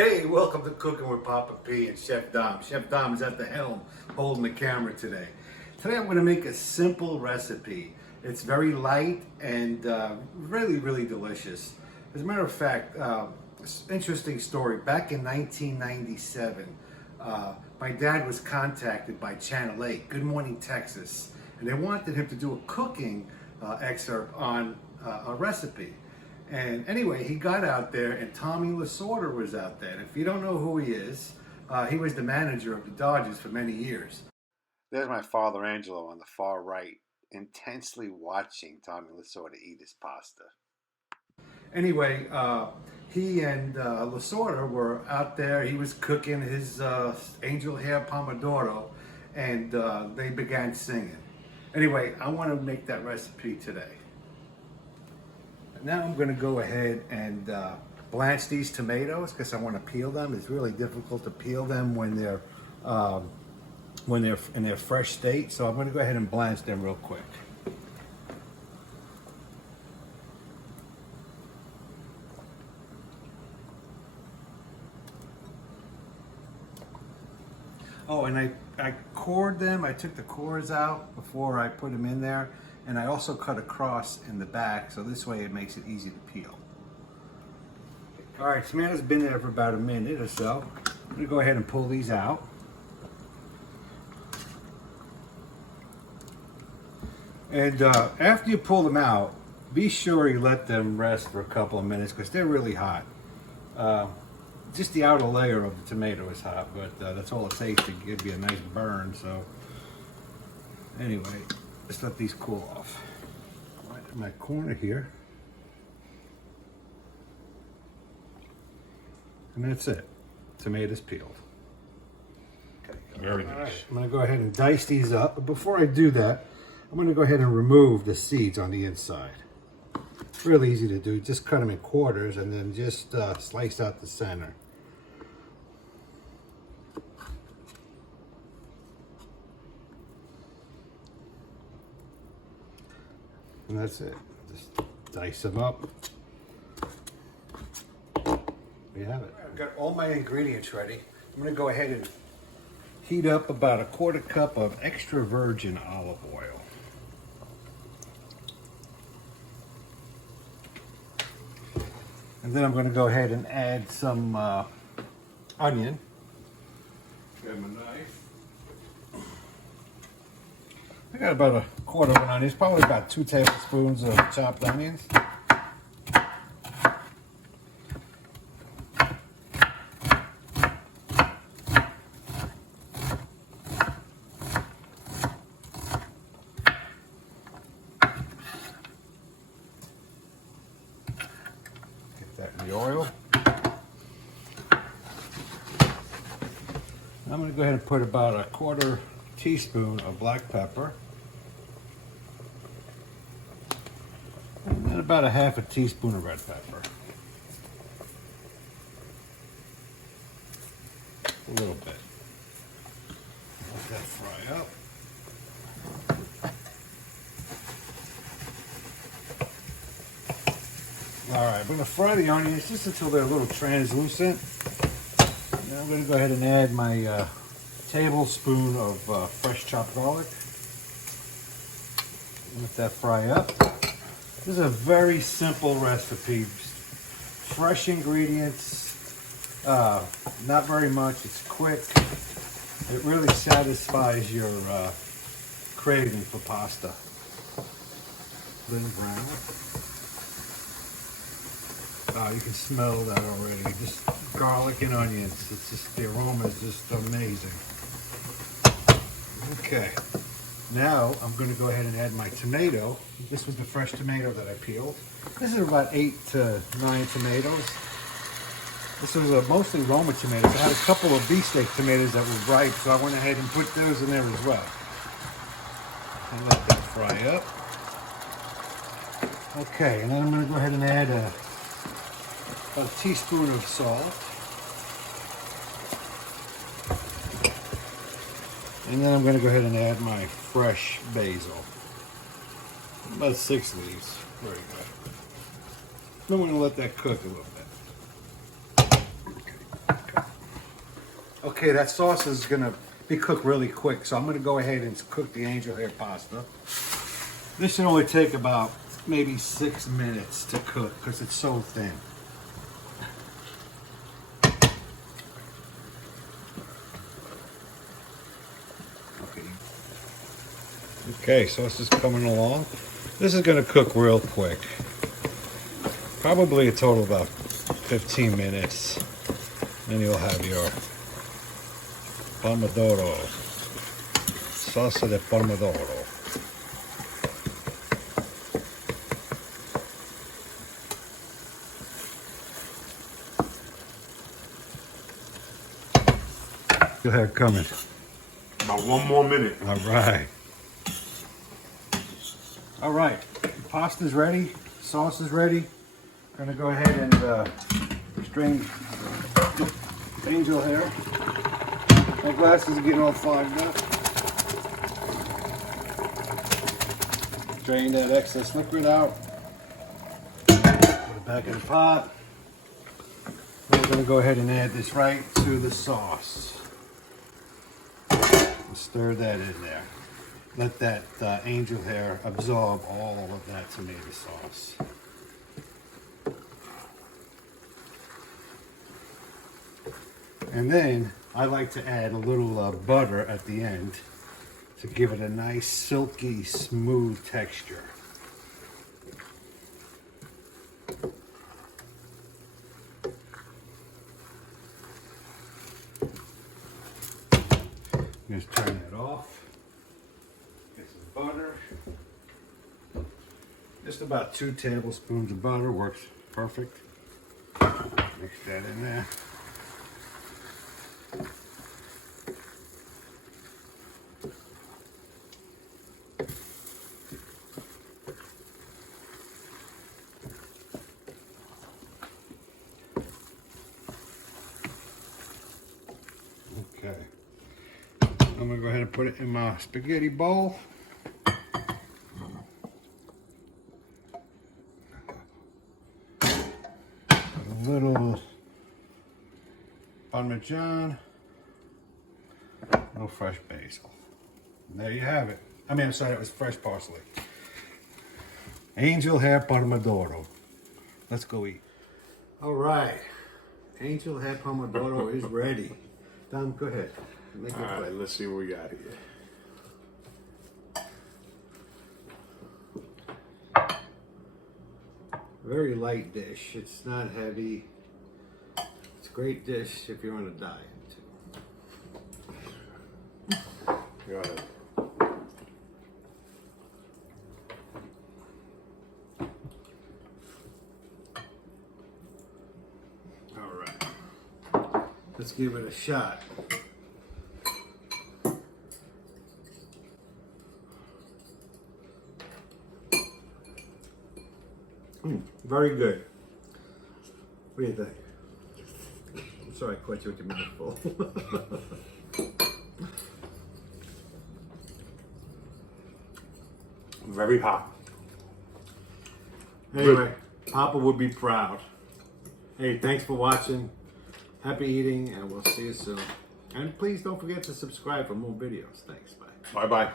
Hey, welcome to Cooking with Papa P and Chef Dom. Chef Dom is at the helm holding the camera today. Today I'm going to make a simple recipe. It's very light and really delicious. As a matter of fact, interesting story. Back in 1997, my dad was contacted by Channel 8, Good Morning Texas, and they wanted him to do a cooking excerpt on a recipe. And anyway, he got out there and Tommy Lasorda was out there. And if you don't know who he is, he was the manager of the Dodgers for many years. There's my father Angelo on the far right, intensely watching Tommy Lasorda eat his pasta. Anyway, he and Lasorda were out there. He was cooking his Angel Hair Pomodoro, and they began singing. Anyway, I want to make that recipe today. Now I'm going to go ahead and blanch these tomatoes because I want to peel them. It's really difficult to peel them when they're in their fresh state. So I'm going to go ahead and blanch them real quick. Oh, and I cored them. I took the cores out before I put them in there. And I also cut across in the back, so this way it makes it easy to peel. All right, tomatoes been there for about a minute or so. I'm gonna go ahead and pull these out. And after you pull them out, be sure you let them rest for a couple of minutes because they're really hot. Just the outer layer of the tomato is hot, but that's all it takes to give you a nice burn. So anyway, just let these cool off. Right in my corner here. And that's it. Tomatoes peeled. Okay. Very nice. Right. I'm gonna go ahead and dice these up. But before I do that, I'm gonna go ahead and remove the seeds on the inside. It's really easy to do. Just cut them in quarters and then just slice out the center. And that's it. Just dice them up. There you have it. I've got all my ingredients ready. I'm going to go ahead and heat up about a quarter cup of extra virgin olive oil. And then I'm going to go ahead and add some onion. Grab my knife. I got about a quarter of an onion. It's probably about 2 tablespoons of chopped onions. Get that in the oil. I'm going to go ahead and put about a quarter teaspoon of black pepper. And about a half a teaspoon of red pepper. A little bit. Let that fry up. All right, I'm going to fry the onions just until they're a little translucent. Now I'm going to go ahead and add my tablespoon of fresh chopped garlic. Let that fry up. This is a very simple recipe. Fresh ingredients, not very much. It's quick. It really satisfies your craving for pasta. Let it brown. Oh, you can smell that already. Just garlic and onions. It's just, the aroma is just amazing. Okay, now I'm going to go ahead and add my tomato. This was the fresh tomato that I peeled. This is about 8 to 9 tomatoes. This was mostly Roma tomatoes. I had a couple of beefsteak tomatoes that were ripe, so I went ahead and put those in there as well. And let that fry up. Okay, and then I'm going to go ahead and add about a teaspoon of salt. And then I'm going to go ahead and add my fresh basil. About 6 leaves. Very good. Then we're going to let that cook a little bit. Okay. Okay, that sauce is gonna be cooked really quick, so I'm gonna go ahead and cook the angel hair pasta. This should only take about maybe 6 minutes to cook because it's so thin. Okay, sauce is coming along. This is gonna cook real quick. Probably a total of about 15 minutes. Then you'll have your pomodoro, salsa de pomodoro. Go ahead, coming. About 1 more minute. All right. All right, the pasta's ready, sauce is ready. Gonna go ahead and strain angel hair. My glasses are getting all fogged up. Drain that excess liquid out. Put it back in the pot. We're gonna go ahead and add this right to the sauce. And stir that in there. Let that angel hair absorb all of that tomato sauce. And then I like to add a little butter at the end to give it a nice silky smooth texture. Just turn that off. Get some butter. Just about 2 tablespoons of butter works perfect. Mix that in there. Okay. I'm gonna go ahead and put it in my spaghetti bowl. A little parmesan, a little fresh basil. And there you have it. I'm sorry, it was fresh parsley. Angel hair pomodoro. Let's go eat. All right, angel hair pomodoro is ready. Dom, go ahead. All right, let's see what we got here. Very light dish. It's not heavy. It's a great dish if you're on a diet too. Go ahead. All right. Let's give it a shot. Very good. What do you think? I'm sorry I caught you with your mouth full. Very hot. Anyway, Papa would be proud. Hey, thanks for watching. Happy eating, and we'll see you soon. And please don't forget to subscribe for more videos. Thanks. Bye. Bye-bye.